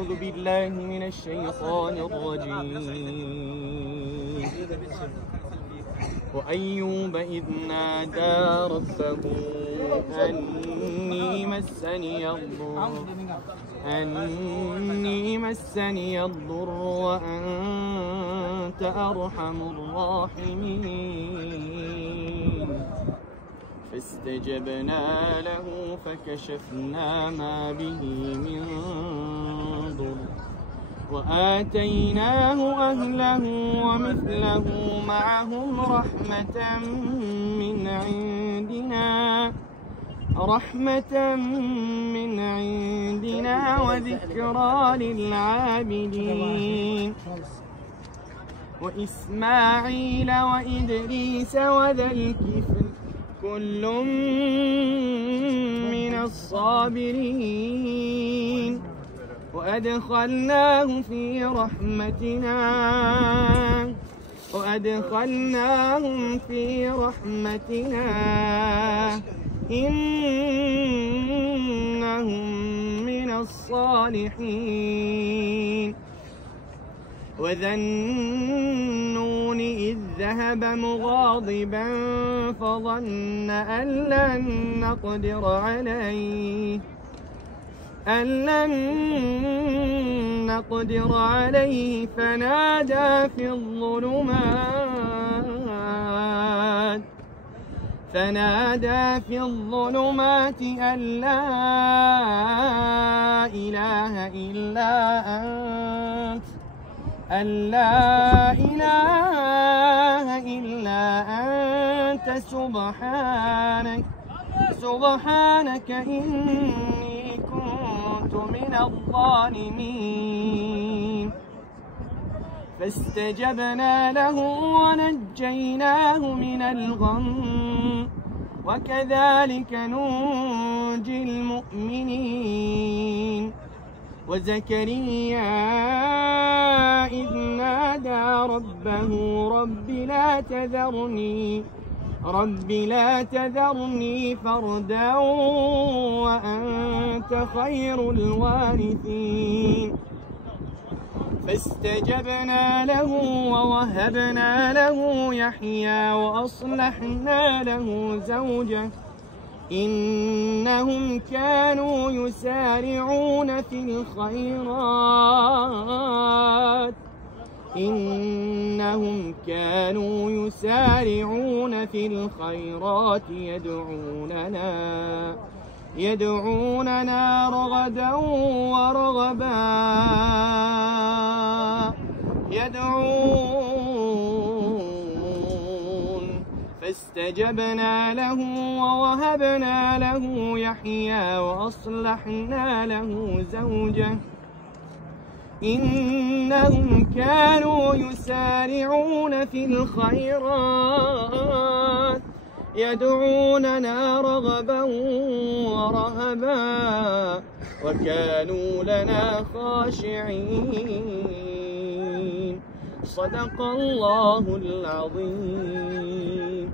أعوذ بالله من الشيطان الرجيم. وأيوب إذ نادى ربه أني مسني الضر وأنت أرحم الراحمين. فاستجبنا له فكشفنا ما به من ضر وآتيناه أهله ومثله معهم رحمة من عندنا وذكرى للعابدين. وإسماعيل وإدريس وذا الكفل كل من الصابرين. وأدخلناه في رحمتنا إنهم من الصالحين. وذا النون إذ ذهب مغاضبا فظن أن لن نقدر عليه فنادى في الظلمات أن لا إله إلا أنت سبحانك إني كنت من الظالمين. فاستجبنا له ونجيناه من الغم وكذلك ننجي المؤمنين. وزكريا إذ نادى ربه رب لا تذرني فردا وأنت خير الوارثين. فاستجبنا له ووهبنا له يحيى وأصلحنا له زوجه إنهم كانوا يسارعون في الخيرات يدعوننا رغدا ورغبا فاستجبنا له ووهبنا له يحيى وأصلحنا له زوجه إنهم كانوا يسارعون في الخيرات يدعوننا رغبا ورهبا وكانوا لنا خاشعين. صدق الله العظيم.